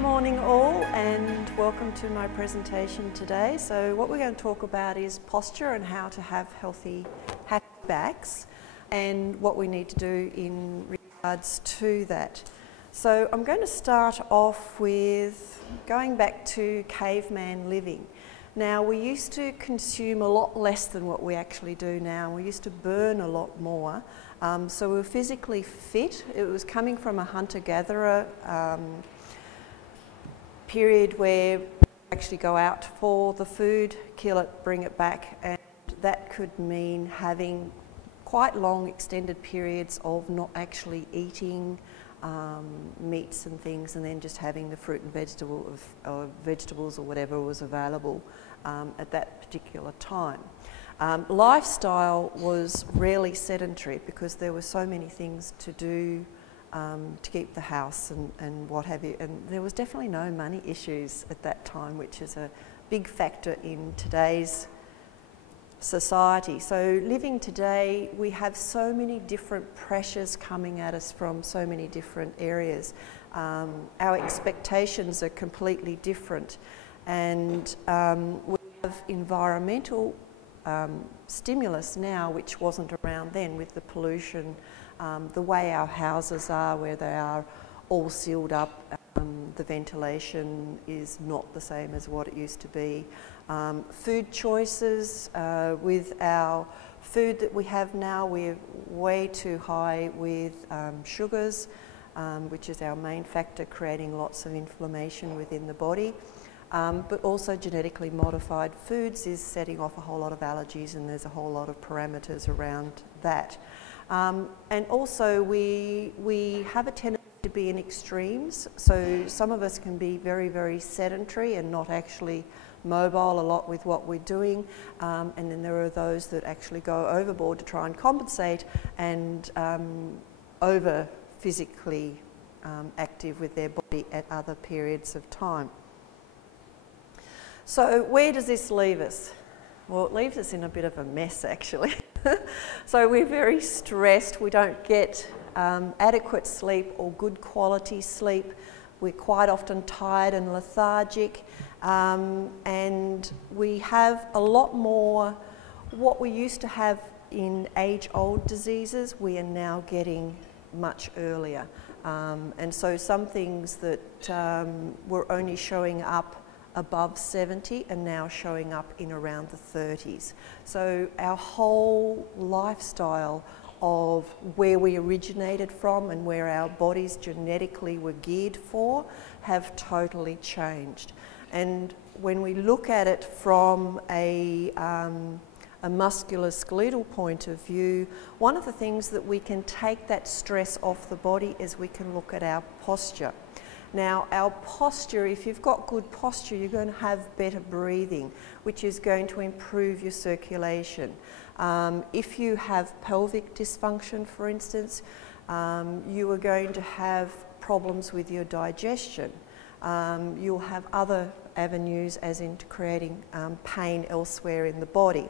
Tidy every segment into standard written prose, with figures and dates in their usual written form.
morning all, and welcome to my presentation today. So what we're going to talk about is posture and how to have healthy backs and what we need to do in regards to that. So I'm going to start off with going back to caveman living. Now, we used to consume a lot less than what we actually do now. We used to burn a lot more. So we were physically fit. It was coming from a hunter-gatherer period where we actually go out for the food, kill it, bring it back, and that could mean having quite long extended periods of not actually eating meats and things, and then just having the fruit and vegetables or whatever was available at that particular time. Lifestyle was rarely sedentary because there were so many things to do to keep the house and what have you, and there was definitely no money issues at that time, which is a big factor in today's society. So living today, we have so many different pressures coming at us from so many different areas. Our expectations are completely different, and we have environmental stimulus now which wasn't around then, with the pollution, the way our houses are, where they are all sealed up. The ventilation is not the same as what it used to be. Food choices, with our food that we have now, we're way too high with sugars, which is our main factor, creating lots of inflammation within the body. But also genetically modified foods is setting off a whole lot of allergies, and there's a whole lot of parameters around that. And also we have a tendency to be in extremes, so some of us can be very, very sedentary and not actually mobile a lot with what we're doing, and then there are those that actually go overboard to try and compensate and over physically active with their body at other periods of time. So where does this leave us? Well, it leaves us in a bit of a mess actually. So we're very stressed, we don't get adequate sleep or good quality sleep. We're quite often tired and lethargic, and we have a lot more what we used to have in age-old diseases, we are now getting much earlier. And so some things that were only showing up above 70 and now showing up in around the 30s. So our whole lifestyle of where we originated from and where our bodies genetically were geared for have totally changed. And when we look at it from a musculoskeletal point of view, one of the things that we can take that stress off the body is we can look at our posture. Now, our posture, if you've got good posture, you're going to have better breathing, which is going to improve your circulation. If you have pelvic dysfunction, for instance, you are going to have problems with your digestion. You'll have other avenues, as in creating pain elsewhere in the body.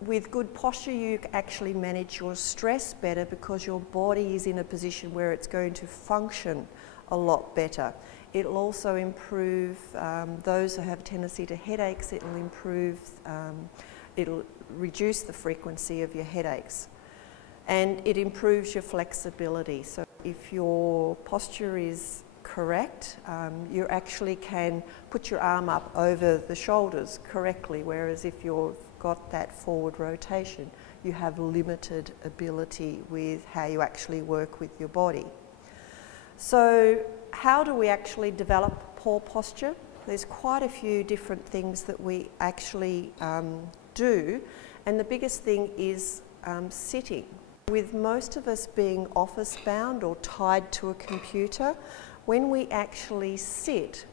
With good posture, you actually manage your stress better because your body is in a position where it's going to function a lot better. It'll also improve those who have a tendency to headaches. It'll improve, it'll reduce the frequency of your headaches, and it improves your flexibility. So if your posture is correct, you actually can put your arm up over the shoulders correctly, whereas if you've got that forward rotation, you have limited ability with how you actually work with your body. So how do we actually develop poor posture? There's quite a few different things that we actually do, and the biggest thing is sitting. With most of us being office bound or tied to a computer, when we actually sit,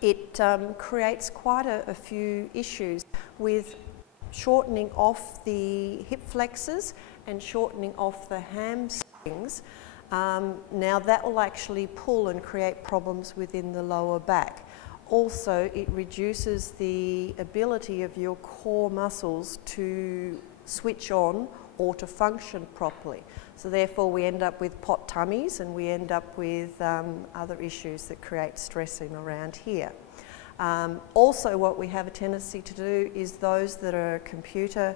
it creates quite a few issues with shortening off the hip flexors and shortening off the hamstrings. Now that will actually pull and create problems within the lower back. Also, it reduces the ability of your core muscles to switch on or to function properly. So therefore we end up with pot tummies, and we end up with other issues that create stress in around here. Also, what we have a tendency to do is those that are computer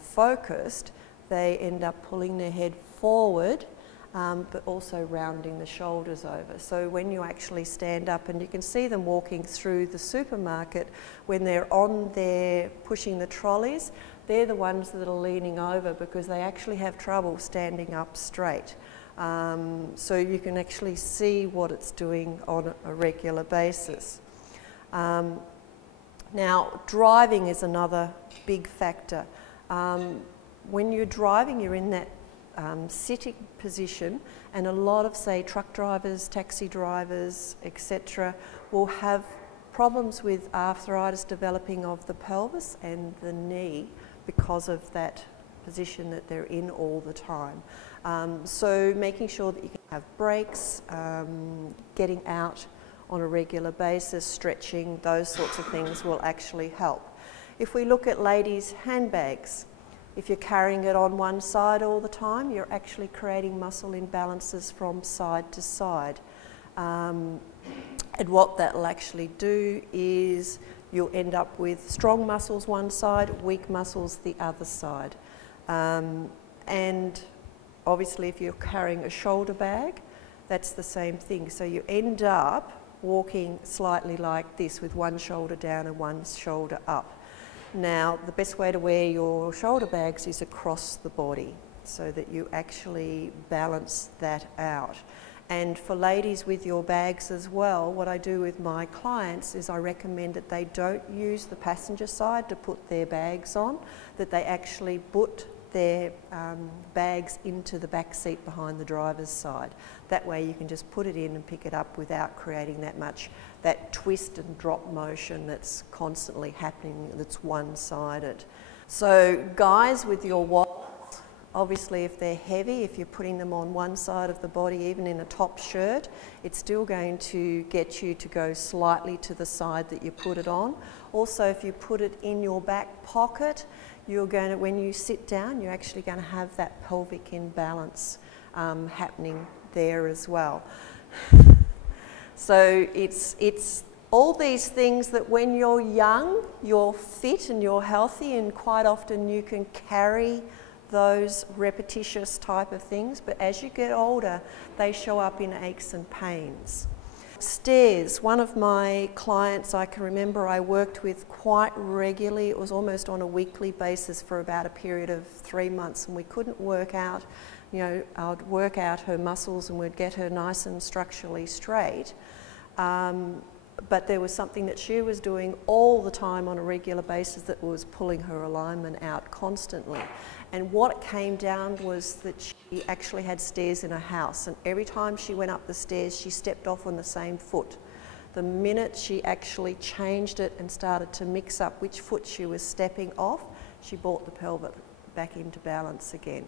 focused, they end up pulling their head forward, but also rounding the shoulders over. So when you actually stand up, and you can see them walking through the supermarket, when they're on there pushing the trolleys, they're the ones that are leaning over because they actually have trouble standing up straight. So you can actually see what it's doing on a regular basis. Now, driving is another big factor. When you're driving, you're in that sitting position, and a lot of, say, truck drivers, taxi drivers, etc., will have problems with arthritis developing of the pelvis and the knee because of that position that they're in all the time. So making sure that you can have breaks, getting out on a regular basis, stretching, those sorts of things will actually help. If we look at ladies' handbags, if you're carrying it on one side all the time, you're actually creating muscle imbalances from side to side. And what that will actually do is you'll end up with strong muscles one side, weak muscles the other side. And obviously if you're carrying a shoulder bag, that's the same thing. So you end up walking slightly like this with one shoulder down and one shoulder up. Now, the best way to wear your shoulder bags is across the body so that you actually balance that out. And for ladies with your bags as well, what I do with my clients is I recommend that they don't use the passenger side to put their bags on, that they actually put their bags into the back seat behind the driver's side. That way you can just put it in and pick it up without creating that twist and drop motion that's constantly happening, that's one-sided. So guys with your wallets, obviously if they're heavy, if you're putting them on one side of the body, even in a top shirt, it's still going to get you to go slightly to the side that you put it on. Also, if you put it in your back pocket, you're going to, when you sit down, you're actually going to have that pelvic imbalance happening there as well. So it's all these things that when you're young, you're fit and you're healthy, and quite often you can carry those repetitious type of things, but as you get older, they show up in aches and pains. Stairs, one of my clients I can remember I worked with quite regularly. It was almost on a weekly basis for about a period of 3 months, and we couldn't work out, you know, I'd work out her muscles and we'd get her nice and structurally straight. But there was something that she was doing all the time on a regular basis that was pulling her alignment out constantly. And what it came down was that she actually had stairs in her house, and every time she went up the stairs, she stepped off on the same foot. The minute she actually changed it and started to mix up which foot she was stepping off, she brought the pelvic back into balance again.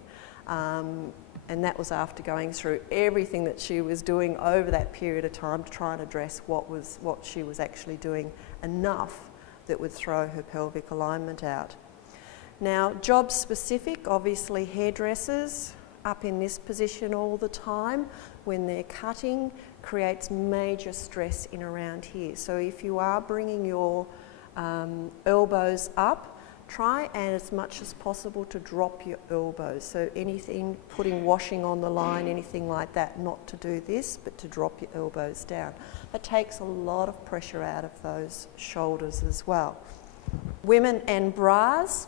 And that was after going through everything that she was doing over that period of time to try and address what she was actually doing enough that would throw her pelvic alignment out. Now, job specific, obviously hairdressers up in this position all the time when they're cutting creates major stress in around here. So if you are bringing your elbows up, try and as much as possible to drop your elbows. So anything, putting washing on the line, anything like that, not to do this, but to drop your elbows down. That takes a lot of pressure out of those shoulders as well. Women and bras,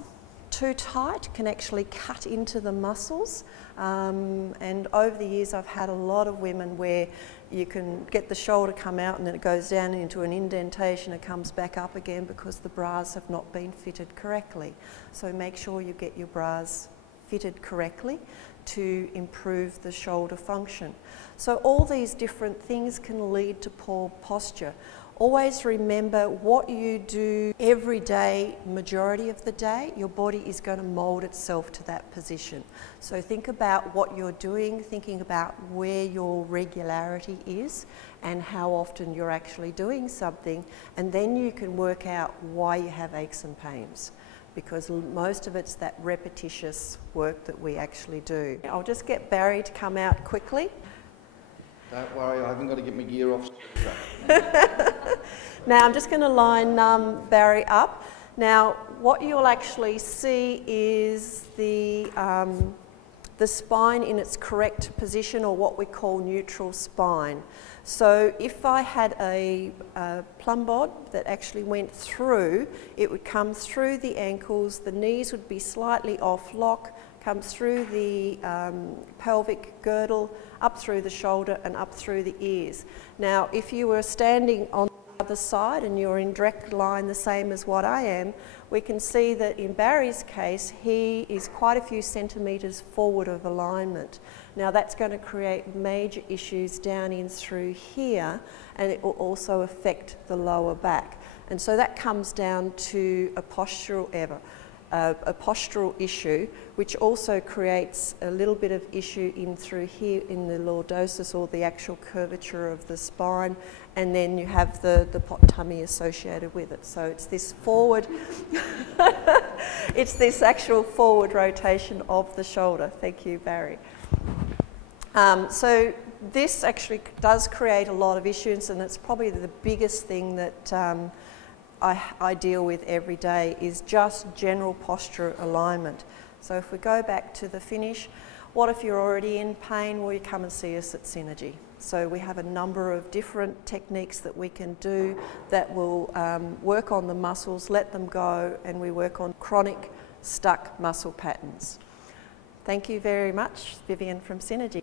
too tight can actually cut into the muscles, and over the years I've had a lot of women where you can get the shoulder come out and then it goes down into an indentation and comes back up again because the bras have not been fitted correctly. So make sure you get your bras fitted correctly to improve the shoulder function. So all these different things can lead to poor posture. Always remember what you do every day, majority of the day, your body is going to mould itself to that position. So think about what you're doing, thinking about where your regularity is and how often you're actually doing something, and then you can work out why you have aches and pains. because most of it's that repetitious work that we actually do. I'll just get Barry to come out quickly. Don't worry, I haven't got to get my gear off. Now I'm just going to line Barry up. Now what you'll actually see is the spine in its correct position, or what we call neutral spine. So if I had a plumb bob that actually went through, it would come through the ankles, the knees would be slightly off lock, comes through the pelvic girdle, up through the shoulder and up through the ears. Now if you were standing on the other side and you're in direct line the same as what I am, we can see that in Barry's case he is quite a few centimetres forward of alignment. Now that's going to create major issues down in through here, and it will also affect the lower back. And so that comes down to a postural issue, which also creates a little bit of issue in through here in the lordosis, or the actual curvature of the spine, and then you have the pot tummy associated with it. So it's this forward, it's this actual forward rotation of the shoulder. Thank you, Barry. So this actually does create a lot of issues, and it's probably the biggest thing that I deal with every day, is just general posture alignment. So if we go back to the finish, what if you're already in pain? Well, you come and see us at Cinergee. So we have a number of different techniques that we can do that will work on the muscles, let them go, and we work on chronic stuck muscle patterns. Thank you very much, Vivian from Cinergee.